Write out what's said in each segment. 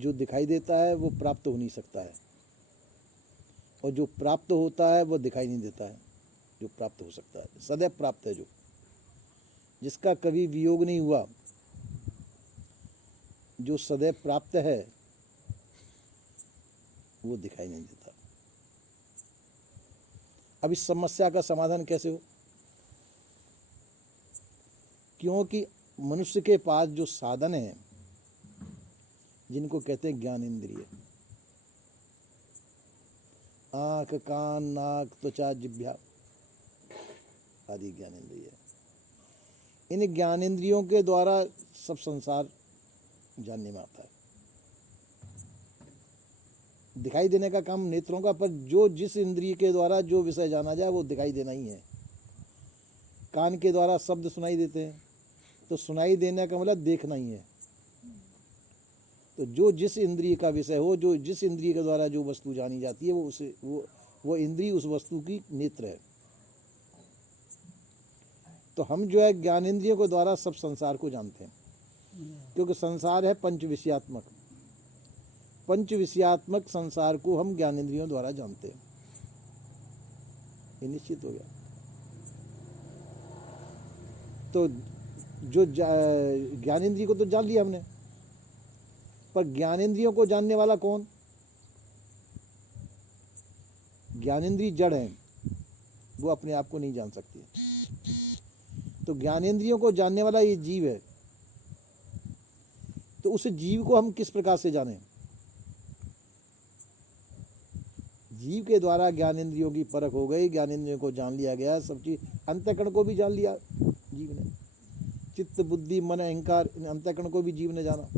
जो दिखाई देता है वो प्राप्त हो नहीं सकता है, और जो प्राप्त होता है वो दिखाई नहीं देता है। जो प्राप्त हो सकता है सदैव प्राप्त है, जो जिसका कभी वियोग नहीं हुआ, जो सदैव प्राप्त है, वो दिखाई नहीं देता। अब इस समस्या का समाधान कैसे हो? क्योंकि मनुष्य के पास जो साधन है, जिनको कहते हैं ज्ञान इंद्रिय, आंख, कान, नाक, त्वचा, जिह्वा आदि ज्ञान इंद्रिय, इन ज्ञान इंद्रियों के द्वारा सब संसार जानने में आता है। दिखाई देने का काम नेत्रों का, पर जो जिस इंद्रिय के द्वारा जो विषय जाना जाए वो दिखाई देना ही है। कान के द्वारा शब्द सुनाई देते हैं, तो सुनाई देने का मतलब देखना ही है। तो जो जिस इंद्रिय का विषय हो, जो जिस इंद्रिय के द्वारा जो वस्तु जानी जाती है, वो उसे वो इंद्रिय उस वस्तु की नेत्र है। तो हम जो है ज्ञान इंद्रियों के द्वारा सब संसार को जानते हैं, क्योंकि संसार है पंच विषयात्मक। पंच विषयात्मक संसार को हम ज्ञान इंद्रियों द्वारा जानते हैं, ये निश्चित हो गया। तो जो ज्ञान इंद्रिय को तो जान लिया हमने, पर ज्ञान इंद्रियों को जानने वाला कौन? ज्ञान इंद्रिय जड़ है, वो अपने आप को नहीं जान सकती। तो ज्ञान इंद्रियों को जानने वाला ये जीव है। तो उस जीव को हम किस प्रकार से जानें? जीव के द्वारा ज्ञान इंद्रियों की परख हो गई, ज्ञान इंद्रियों को जान लिया गया, सब चीज, अंतःकरण को भी जान लिया जीव ने। चित्त, बुद्धि, मन, अहंकार, इन अंतःकरण को भी जीव ने जाना।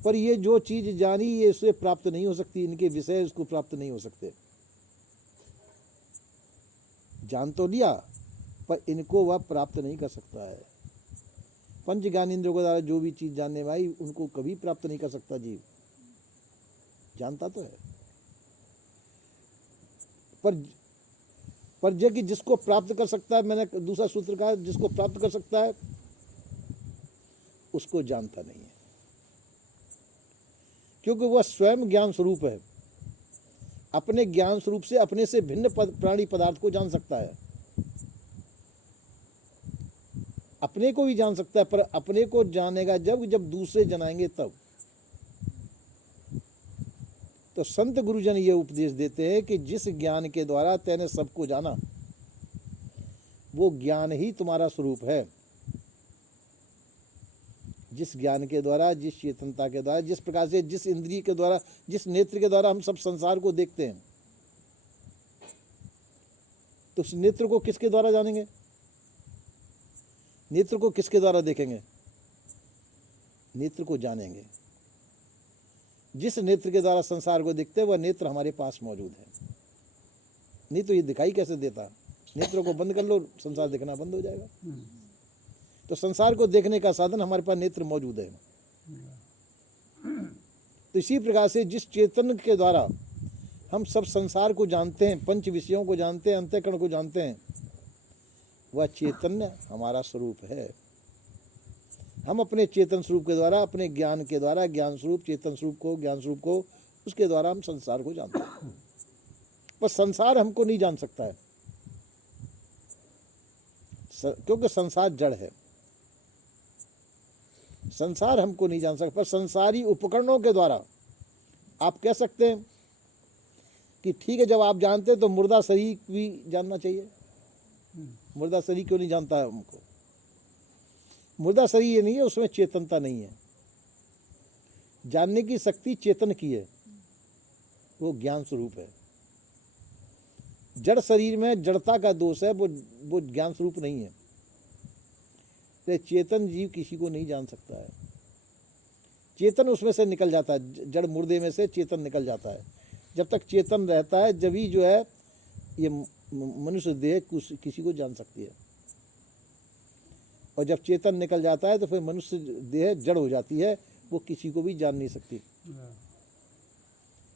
पर ये जो चीज जानी, ये उससे प्राप्त नहीं हो सकती, इनके विषय उसको प्राप्त नहीं हो सकते। जान तो लिया, पर इनको वह प्राप्त नहीं कर सकता है। पंच ज्ञान इंद्रियों के द्वारा जो भी चीज जानने में आई, उनको कभी प्राप्त नहीं कर सकता जीव। जानता तो है, पर जो कि जिसको प्राप्त कर सकता है, मैंने दूसरा सूत्र कहा, जिसको प्राप्त कर सकता है उसको जानता नहीं है, क्योंकि वह स्वयं ज्ञान स्वरूप है। अपने ज्ञान स्वरूप से अपने से भिन्न प्राणी पदार्थ को जान सकता है, अपने को भी जान सकता है, पर अपने को जानेगा जब दूसरे जनाएंगे तब। तो संत गुरुजन ये उपदेश देते हैं कि जिस ज्ञान के द्वारा तैने सबको जाना, वो ज्ञान ही तुम्हारा स्वरूप है। जिस ज्ञान के द्वारा, जिस चेतनता के द्वारा, जिस प्रकार से जिस इंद्रिय के द्वारा, जिस नेत्र के द्वारा हम सब संसार को देखते हैं, तो उस नेत्र को किसके द्वारा जानेंगे? नेत्र को किसके द्वारा देखेंगे? नेत्र को जानेंगे जिस नेत्र के द्वारा संसार को देखते हैं, वह नेत्र हमारे पास मौजूद है। नहीं तो ये दिखाई कैसे देता? नेत्रों को बंद कर लो, संसार दिखना बंद हो जाएगा। तो संसार को देखने का साधन हमारे पास नेत्र मौजूद है। तो इसी प्रकार से जिस चेतन के द्वारा हम सब संसार को जानते हैं, पंच विषयों को जानते हैं, अंतःकरण को जानते हैं, वह चैतन्य हमारा स्वरूप है। हम अपने चेतन स्वरूप के द्वारा, अपने ज्ञान के द्वारा, ज्ञान स्वरूप, चेतन स्वरूप को, ज्ञान स्वरूप को, उसके द्वारा हम संसार को जानते हैं। पर संसार हमको नहीं जान सकता है, क्योंकि संसार जड़ है। संसार हमको नहीं जान सकता, पर संसारी उपकरणों के द्वारा आप कह सकते हैं कि ठीक है, जब आप जानते हैं तो मुर्दा शरीर भी जानना चाहिए। मुर्दा शरीर क्यों नहीं जानता है हमको? मुर्दा शरीर ये नहीं है, उसमें चेतनता नहीं है। जानने की शक्ति चेतन की है, वो ज्ञान स्वरूप है। जड़ शरीर में जड़ता का दोष है, वो ज्ञान स्वरूप नहीं है। तो चेतन जीव किसी को नहीं जान सकता है। चेतन उसमें से निकल जाता है, जड़ मुर्दे में से चेतन निकल जाता है। जब तक चेतन रहता है, जब ही जो है ये मनुष्य देह किसी को जान सकती है। और जब चेतन निकल जाता है तो फिर मनुष्य देह जड़ हो जाती है, वो किसी को भी जान नहीं सकती,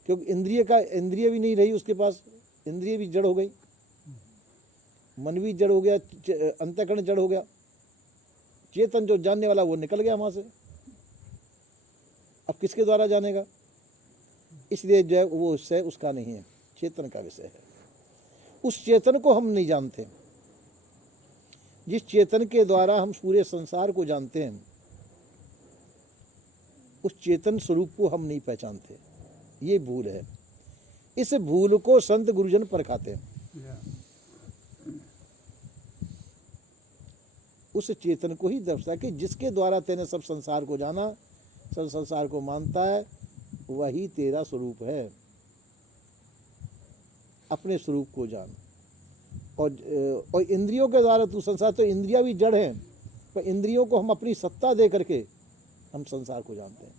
क्योंकि इंद्रिय भी नहीं रही उसके पास। इंद्रिय भी जड़ हो गई, मन भी जड़ हो गया, अंतःकरण जड़ हो गया। चेतन जो जानने वाला वो निकल गया वहां से। अब किसके द्वारा जानेगा? इसलिए जो है वो विषय उसका नहीं है, चेतन का विषय है। उस चेतन को हम नहीं जानते। जिस चेतन के द्वारा हम पूरे संसार को जानते हैं, उस चेतन स्वरूप को हम नहीं पहचानते। ये भूल है। इस भूल को संत गुरुजन परखाते हैं। उस चेतन को ही दर्शा कि जिसके द्वारा तेने सब संसार को जाना, सब संसार को मानता है, वही तेरा स्वरूप है। अपने स्वरूप को जान। और इंद्रियों के द्वारा तू संसार, तो इंद्रियां भी जड़ हैं, पर इंद्रियों को हम अपनी सत्ता दे करके हम संसार को जानते हैं।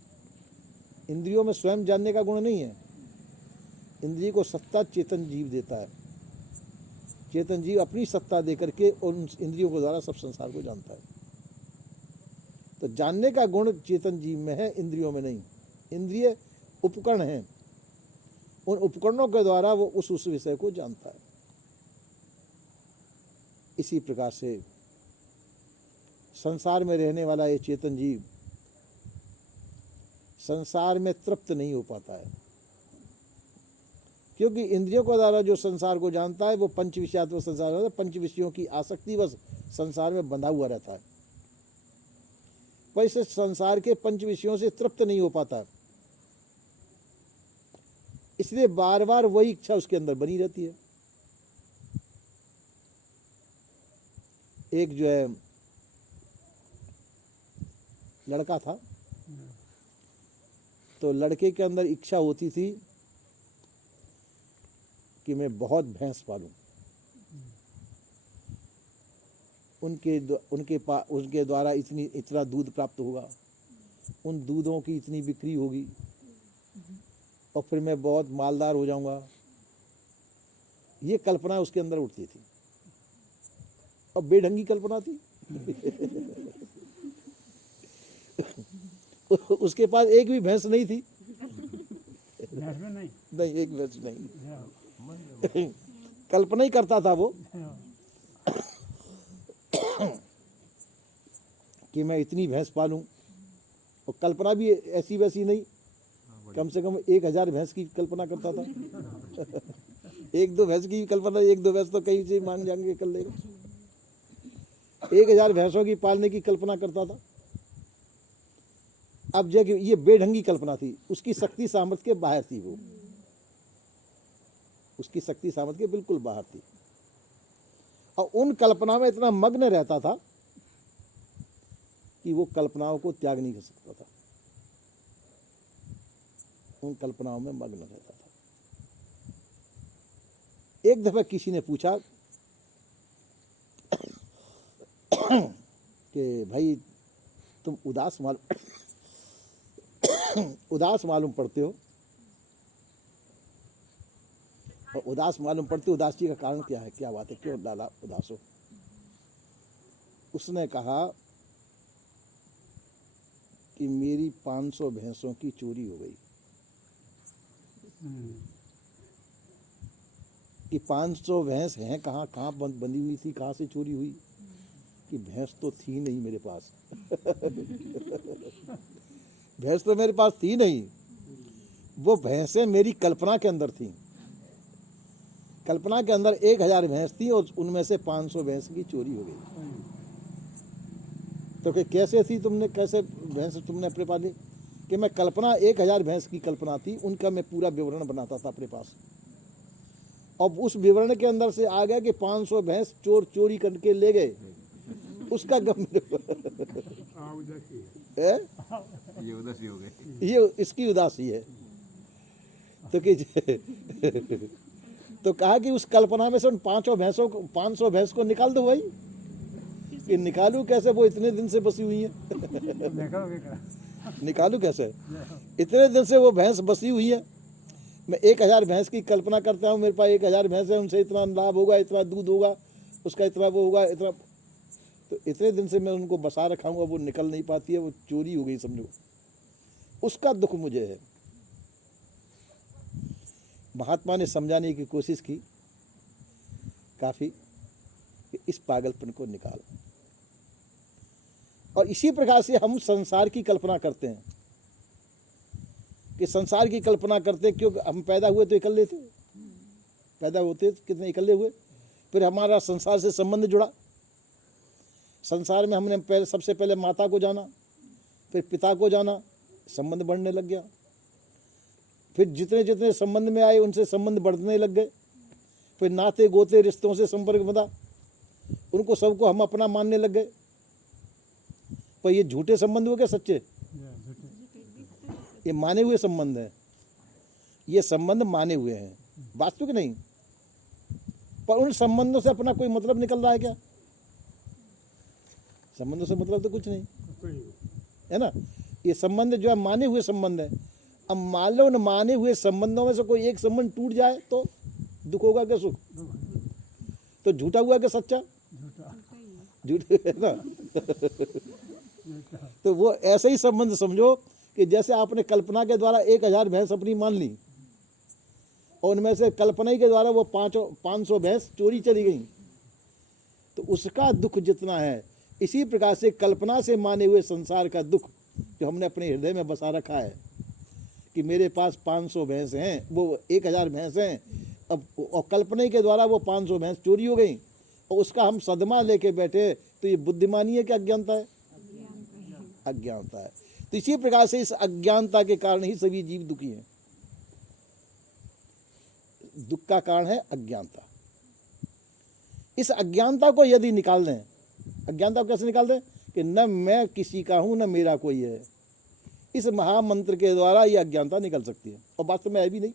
इंद्रियों में स्वयं जानने का गुण नहीं है। इंद्रिय को सत्ता चेतन जीव देता है। चेतन जीव अपनी सत्ता दे करके उन इंद्रियों के द्वारा सब संसार को जानता है। तो जानने का गुण चेतन जीव में है, इंद्रियों में नहीं। इंद्रिय उपकरण हैं, उन उपकरणों के द्वारा वो उस विषय को जानता है। इसी प्रकार से संसार में रहने वाला ये चेतन जीव संसार में तृप्त नहीं हो पाता है, क्योंकि इंद्रियों के द्वारा जो संसार को जानता है वो पंच विषयात्मक संसार है। पंच विषयों की आसक्ति बस संसार में बंधा हुआ रहता है, पर इस संसार के पंच विषयों से तृप्त नहीं हो पाता। इसलिए बार बार वही इच्छा उसके अंदर बनी रहती है। एक जो है लड़का था, तो लड़के के अंदर इच्छा होती थी कि मैं बहुत भैंस पालूं, उनके द्वारा इतना दूध प्राप्त होगा, उन दूधों की इतनी बिक्री होगी और फिर मैं बहुत मालदार हो जाऊंगा। ये कल्पना उसके अंदर उठती थी, और बेढंगी कल्पना थी। उसके पास एक भी भैंस नहीं थी। नहीं, एक भैंस नहीं। कल्पना ही करता था वो कि मैं इतनी भैंस पालूं, और कल्पना भी ऐसी वैसी नहीं, कम से कम 1000 भैंस की कल्पना करता था। एक दो भैंस की कल्पना, एक दो भैंस तो कहीं से मान जाएंगे कर लेगा। 1000 भैंसों की पालने की कल्पना करता था। अब जब ये बेढंगी कल्पना थी, उसकी शक्ति सामर्थ्य के बाहर थी। वो उसकी शक्ति सामर्थ्य के बिल्कुल बाहर थी, और उन कल्पना में इतना मग्न रहता था कि वो कल्पनाओं को त्याग नहीं कर सकता था। उन कल्पनाओं में मग्न रहता था। एक दफा किसी ने पूछा कि भाई तुम उदास मालूम पड़ते हो, और उदास मालूम पड़ते हो, उदासी का कारण क्या है, क्या बात है, क्यों लाला उदास हो? उसने कहा कि मेरी 500 भैंसों की चोरी हो गई। कि 500 भैंस हैं कहाँ बंधी हुई थी, कहाँ से चोरी हुई? कि भैंस तो थी नहीं मेरे पास। भैंस तो मेरे पास थी नहीं, वो भैंसें मेरी कल्पना के अंदर थी। कल्पना के अंदर 1000 भैंस थी, और उनमें से 500 भैंस की चोरी हो गई। तो कि कैसे थी, कैसे भैंस तुमने अपने पास ली? कि मैं कल्पना 1000 भैंस की कल्पना थी, उनका मैं पूरा विवरण बनाता था अपने पास, और उस विवरण के अंदर से आ गया कि 500 भैंस चोरी करके ले गए। उसका गम ये उदासी हो गई, ये इसकी उदासी है। तो कहा कि उस कल्पना में से उन 500 भैंस को निकाल दो भाई। कि निकालू कैसे, वो इतने दिन से बसी हुई है। निकालू कैसे, इतने दिन से वो भैंस बसी हुई है। मैं 1000 भैंस की कल्पना करता हूँ, मेरे पास 1000 भैंस है, उनसे इतना लाभ होगा, इतना दूध होगा, उसका इतना वो होगा, इतना। तो इतने दिन से मैं उनको बसा रखा हूँ, वो निकल नहीं पाती है, वो चोरी हो गई समझो। उसका दुख मुझे है। महात्मा ने समझाने की कोशिश की काफी कि इस पागलपन को निकाल। और इसी प्रकार से हम संसार की कल्पना करते हैं कि संसार की कल्पना करते, क्योंकि हम पैदा हुए तो इकल्ले थे, पैदा होते कितने इकल्ले हुए, फिर हमारा संसार से संबंध जुड़ा। संसार में हमने पहले सबसे पहले माता को जाना, फिर पिता को जाना, संबंध बढ़ने लग गया। फिर जितने जितने संबंध में आए उनसे संबंध बढ़ने लग गए। फिर नाते गोते रिश्तों से संपर्क बंधा, उनको सबको हम अपना मानने लग गए। पर ये झूठे संबंध हो गए सच्चे? ये माने हुए संबंध है, ये संबंध माने हुए हैं, वास्तविक नहीं। पर उन संबंधों से अपना कोई मतलब निकल रहा है क्या? संबंधों से मतलब तो कुछ नहीं है ना। ये संबंध जो है माने हुए संबंध है। अब मान लो न माने हुए संबंधों में से कोई एक संबंध टूट जाए तो दुख होगा क्या सुख? तो झूठा हुआ क्या सच्चा? झूठा है ना। तो वो ऐसे ही संबंध समझो कि जैसे आपने कल्पना के द्वारा 1000 भैंस अपनी मान ली और उनमें से कल्पना ही के द्वारा वो 500 भैंस चोरी चली गई, तो उसका दुख जितना है, इसी प्रकार से कल्पना से माने हुए संसार का दुख जो हमने अपने हृदय में बसा रखा है कि मेरे पास 500 भैंस हैं, वो 1000 भैंस हैं, अब और कल्पना के द्वारा वो 500 भैंस चोरी हो गई और उसका हम सदमा लेके बैठे, तो ये बुद्धिमानी है कि अज्ञानता है? अज्ञानता है। तो इसी प्रकार से इस अज्ञानता के कारण ही सभी जीव दुखी हैं। दुख का कारण है अज्ञानता। इस अज्ञानता को यदि निकाल दें, अज्ञानता को कैसे निकाल दें कि न मैं किसी का हूं न मेरा कोई है, इस महामंत्र के द्वारा यह अज्ञानता निकल सकती है। और वास्तव में है भी नहीं।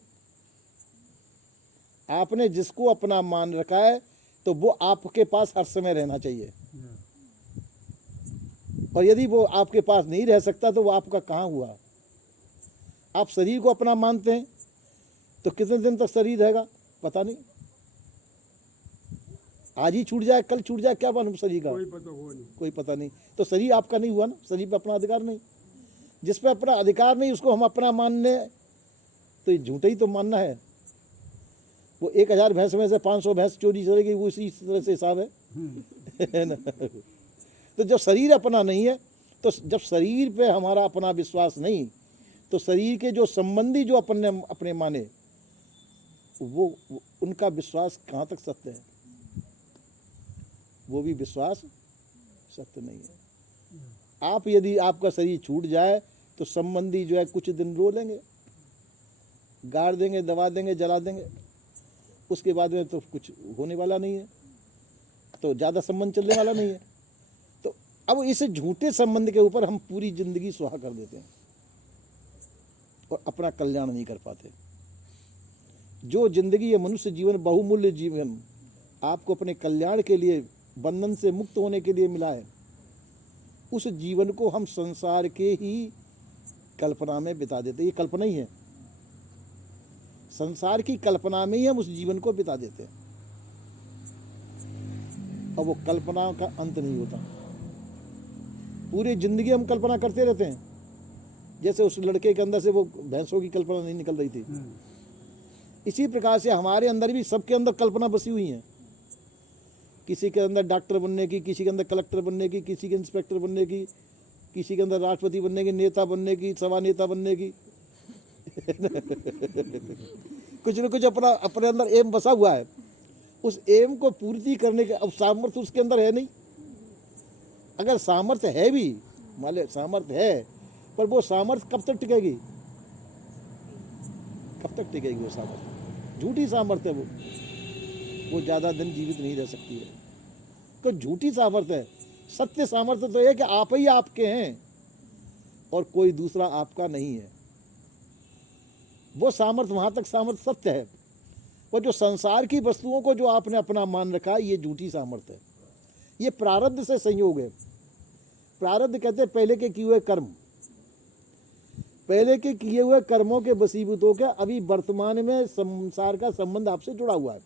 आपने जिसको अपना मान रखा है तो वो आपके पास हर समय रहना चाहिए, और यदि वो आपके पास नहीं रह सकता तो वो आपका कहाँ हुआ? आप शरीर को अपना मानते हैं तो कितने दिन तक शरीर रहेगा पता नहीं। आज ही छूट जाए, कल छूट जाए, क्या मालूम शरीर का? कोई पता नहीं। तो शरीर आपका नहीं हुआ ना, शरीर पे अपना अधिकार नहीं। जिस पे अपना अधिकार नहीं उसको हम अपना मानने, तो ये झूठा ही तो मानना है। वो 1000 भैंस में से 500 भैंस चोरी चलेगी, वो इसी तरह से हिसाब है ना। तो जब शरीर अपना नहीं है, तो जब शरीर पे हमारा अपना विश्वास नहीं, तो शरीर के जो संबंधी जो अपने माने, वो उनका विश्वास कहाँ तक सत्य है? वो भी विश्वास सत्य नहीं है। आप यदि आपका शरीर छूट जाए तो संबंधी जो है कुछ दिन रो लेंगे, गाड़ देंगे, दबा देंगे, जला देंगे, उसके बाद में तो कुछ होने वाला नहीं है, तो ज़्यादा संबंध चलने वाला नहीं है। तो अब इस झूठे संबंध के ऊपर हम पूरी जिंदगी सुहा कर देते हैं और अपना कल्याण नहीं कर पाते। जो जिंदगी, ये मनुष्य जीवन बहुमूल्य जीवन आपको अपने कल्याण के लिए, बंधन से मुक्त होने के लिए मिला है, उस जीवन को हम संसार के ही कल्पना में बिता देते। ये कल्पना ही है, संसार की कल्पना में ही हम उस जीवन को बिता देते हैं, और वो कल्पना का अंत नहीं होता। पूरी जिंदगी हम कल्पना करते रहते हैं। जैसे उस लड़के के अंदर से वो भैंसों की कल्पना नहीं निकल रही थी, इसी प्रकार से हमारे अंदर भी, सबके अंदर कल्पना बसी हुई है। किसी के अंदर डॉक्टर बनने की, किसी के अंदर कलेक्टर बनने की, किसी के इंस्पेक्टर बनने की, किसी के अंदर राष्ट्रपति बनने की, नेता बनने की, सभा नेता बनने की। कुछ न कुछ अपने अंदर एम बसा हुआ है। उस एम को पूर्ति करने के अब सामर्थ्य उसके अंदर है नहीं। अगर सामर्थ्य है भी, मान ले सामर्थ्य है, पर वो सामर्थ्य कब तक टिकेगी? कब तक टिकेगी वो सामर्थ्य? झूठी सामर्थ्य है वो ज़्यादा दिन जीवित नहीं रह सकती है। तो झूठी सामर्थ्य है। सत्य सामर्थ्य तो है कि आप ही आपके हैं और कोई दूसरा आपका नहीं है। वो सामर्थ्य, वहां तक सामर्थ्य सत्य है। वो जो संसार की वस्तुओं को जो आपने अपना मान रखा, ये झूठी सामर्थ्य है। ये प्रारब्ध से संयोग है। प्रारब्ध कहते हैं पहले के किए हुए कर्म, पहले के किए हुए कर्मों के वशीभूत होकर अभी वर्तमान में संसार का संबंध आपसे जुड़ा हुआ है,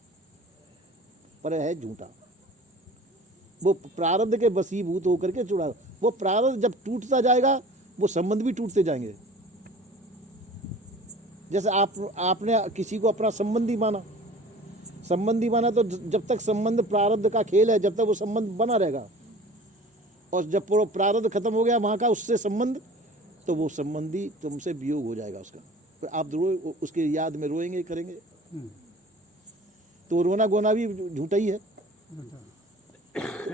पर है झूठा। वो प्रारब्ध के वशीभूत होकर के जुड़ा, वो प्रारब्ध जब टूटता जाएगा वो संबंध भी टूटते जाएंगे। जैसे आपने किसी को अपना संबंधी माना तो जब तक संबंध प्रारब्ध का खेल है, जब तक वो संबंध बना रहेगा, और जब प्रारब्ध खत्म हो गया वहां का उससे संबंध, तो वो संबंधी तुमसे वियोग हो जाएगा उसका। आप उसके याद में रोएंगे करेंगे, तो रोना गोना भी झूठा ही है।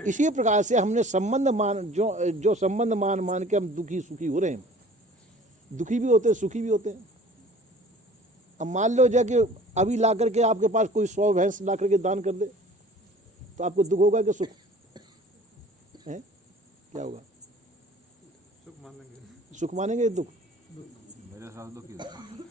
इसी प्रकार से हमने संबंध मान जो संबंध मान के हम दुखी सुखी हो रहे हैं, दुखी भी होते हैं सुखी भी होते हैं। अब मान लो जाए कि अभी ला करके आपके पास कोई 100 भैंस ला करके दान कर दे, तो आपको दुख होगा कि सुख है? क्या होगा? सुख मानेंगे दुख? मेरे साथ दुखी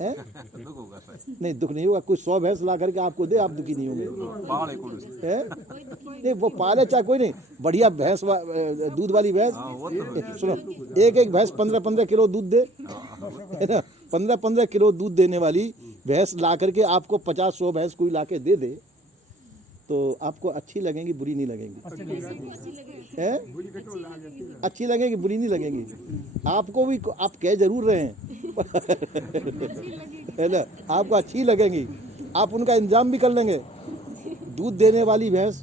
है? दुख होगा सर। नहीं, दुख नहीं होगा। कोई 100 भैंस ला करके आपको दे, आप दुखी नहीं होंगे। पाल है कौन सी? है? नहीं, वो पाले चाहे कोई नहीं, बढ़िया भैंस दूध वाली भैंस, सुनो, एक भैंस 15-15 किलो दूध दे, है ना, 15-15 किलो दूध देने वाली भैंस ला करके आपको 50-100 भैंस कोई ला के दे दे, तो आपको अच्छी लगेंगी बुरी नहीं लगेंगी? है? अच्छी लगेगी बुरी नहीं लगेंगी? आपको भी आप कह जरूर रहे हैं है ना, आपको अच्छी लगेंगी, आप उनका इंतजाम भी कर लेंगे। दूध देने वाली भैंस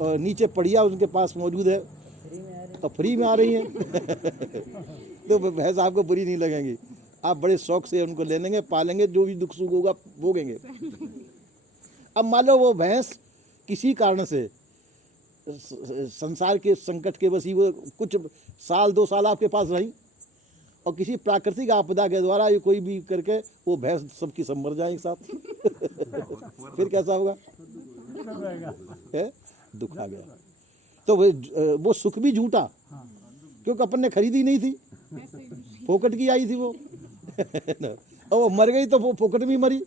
और नीचे पड़िया उनके पास मौजूद है और फ्री में आ रही हैं तो भैंस आपको बुरी नहीं लगेंगी, आप बड़े शौक से उनको ले लेंगे, पालेंगे, जो भी दुख सुख होगा भोगेंगे। अब मान लो वो भैंस किसी कारण से संसार के संकट के वश वो कुछ साल 2 साल आपके पास रही और किसी प्राकृतिक आपदा के द्वारा ये कोई भी करके वो भैंस सबकी सब मर जाए एक साथ फिर कैसा होगा? है? दुख आ गया। तो वो सुख भी झूठा, क्योंकि अपन ने खरीदी नहीं थी, फोकट की आई थी वो और वो मर गई तो वो फोकट भी मरी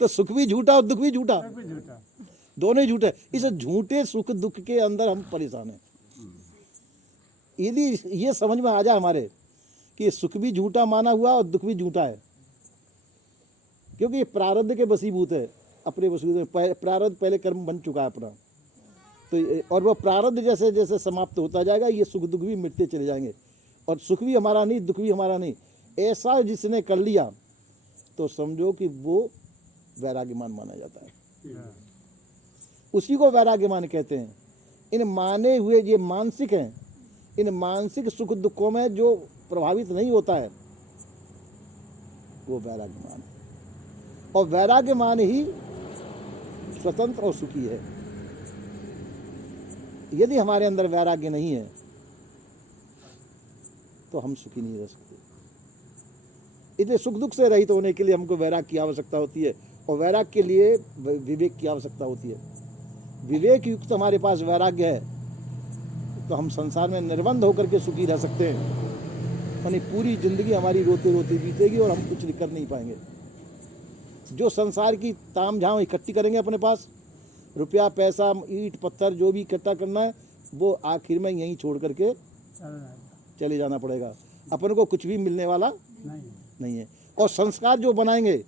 तो सुख भी झूठा और दुख भी झूठा, दोनों ही झूठे। इस झूठे सुख दुख के अंदर हम परेशान हैं। यदि ये समझ में आ जाए हमारे कि सुख भी झूठा माना हुआ और दुख भी झूठा है, क्योंकि ये प्रारब्ध के वशीभूत है, अपने वशीभूत है। प्रारब्ध पहले कर्म बन चुका है अपना, तो और वो प्रारब्ध जैसे जैसे समाप्त होता जाएगा ये सुख दुख भी मिटते चले जाएंगे, और सुख भी हमारा नहीं दुख भी हमारा नहीं, ऐसा जिसने कर लिया तो समझो कि वो वैराग्यमान माना जाता है। उसी को वैराग्यमान कहते हैं। इन माने हुए ये मानसिक हैं, इन मानसिक सुख दुखों में जो प्रभावित नहीं होता है वो वैराग्यमान है, और वैराग्यमान ही स्वतंत्र और सुखी है। यदि हमारे अंदर वैराग्य नहीं है तो हम सुखी नहीं रह सकते। इसलिए सुख दुख से रहित होने के लिए हमको वैराग्य की आवश्यकता होती है, और वैराग्य के लिए विवेक की आवश्यकता होती है। विवेक युक्त हमारे पास वैराग्य है तो हम संसार में निर्बंध होकर के सुखी रह सकते हैं, यानी पूरी जिंदगी हमारी रोते रोते बीतेगी और हम कुछ कर नहीं पाएंगे। जो संसार की तामझाम इकट्ठी करेंगे अपने पास, रुपया पैसा ईंट पत्थर जो भी इकट्ठा करना है, वो आखिर में यहीं छोड़ करके चले जाना पड़ेगा। अपन को कुछ भी मिलने वाला नहीं है। और संस्कार जो बनाएंगे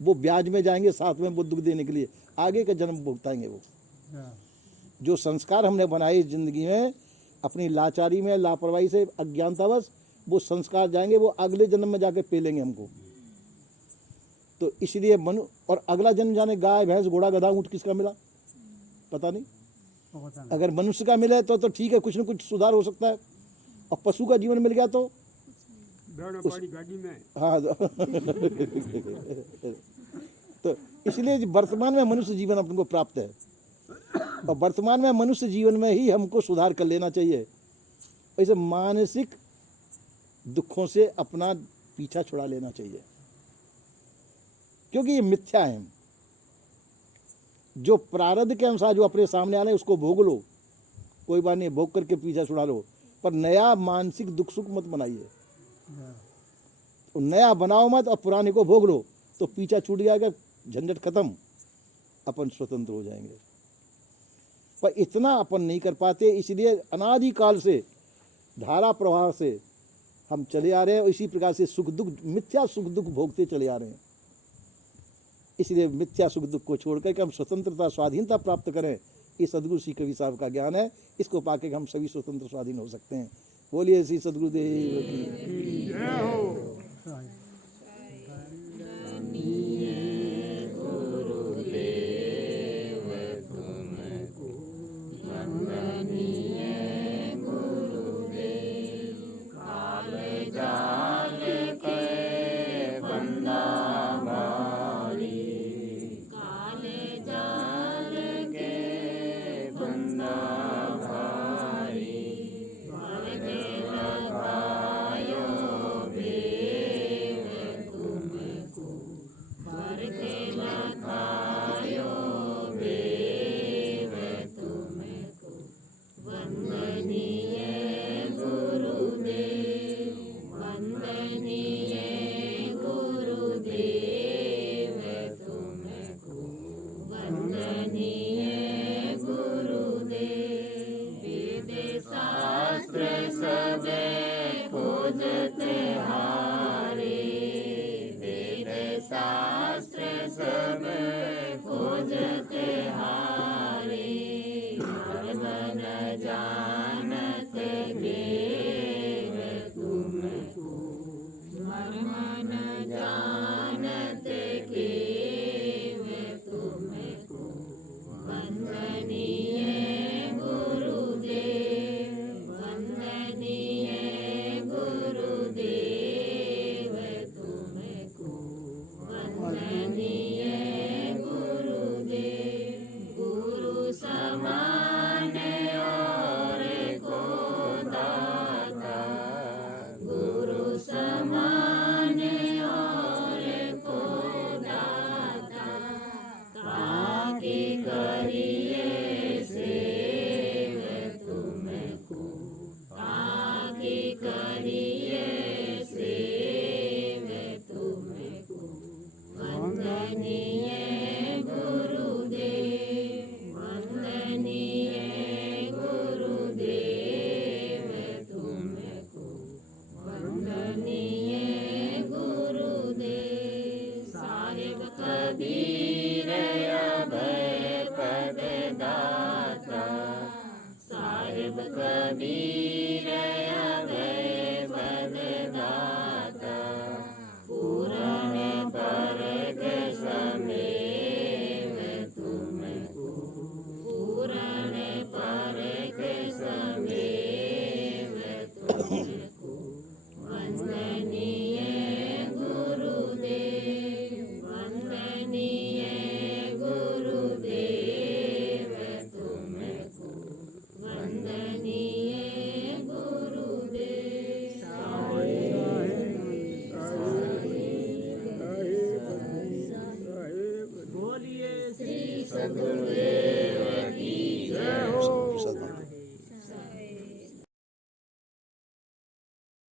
वो ब्याज में जाएंगे साथ में वो दुख देने के लिए, आगे का जन्म भुगताएंगे। वो जो संस्कार हमने बनाए जिंदगी में अपनी लाचारी में लापरवाही से अज्ञानतावश, वो संस्कार जाएंगे, वो अगले जन्म में जाके पेलेंगे हमको। तो इसलिए मनु और अगला जन्म जाने गाय भैंस घोड़ा गधा ऊंट किसका मिला पता नहीं। अगर मनुष्य का मिले तो ठीक है, कुछ न कुछ सुधार हो सकता है, और पशु का जीवन मिल गया तो गाड़ी में हाँ तो इसलिए वर्तमान में मनुष्य जीवन अपन को प्राप्त है, और वर्तमान में मनुष्य जीवन में ही हमको सुधार कर लेना चाहिए। ऐसे मानसिक दुखों से अपना पीछा छुड़ा लेना चाहिए, क्योंकि ये मिथ्या है। जो प्रारब्ध के अनुसार जो अपने सामने आ रहे उसको भोग लो, कोई बात नहीं, भोग करके पीछा छुड़ा लो, पर नया मानसिक दुख सुख मत बनाइए। तो नया बनाओ मत और पुराने को भोग लो, तो पीछा छूट जाएगा, झंझट खत्म, अपन स्वतंत्र हो जाएंगे। पर इतना अपन नहीं कर पाते, इसलिए अनादिकाल से धारा प्रवाह से हम चले आ रहे हैं। इसी प्रकार से सुख दुख मिथ्या सुख दुख भोगते चले आ रहे हैं। इसलिए मिथ्या सुख दुख को छोड़कर के हम स्वतंत्रता स्वाधीनता प्राप्त करें, ये सदगुरु श्री कबीर साहब का ज्ञान है। इसको पाके हम सभी स्वतंत्र स्वाधीन हो सकते हैं। बोलिए श्री सदगुरुदेव की जय हो। जाल कर खोजते हारे, वेद शास्त्र सब खोजते हारे, मर्म न जानत देव तुमको, मर्म न जानत केव तुमको, वंदनीय गुरुदेव, वंदनीय गुरुदेव तुमको, वंदनीय गुरुदेव, गुरु समान और को दाता, गुरु समान और को दाता, ताकि करिए सेव तुमको, ताकि करिए सेव तुमको, वंदनीय गुरुदेव, वंदनीय गुरुदेव तुमको, वंदनीय गुरुदेव, साहिब कबीर अभय पद दाता, साहिब कबीर अभय पद दाता, पूर्ण परग समेव तुमको, पूर्ण परग समेव तुमको, वंदनीय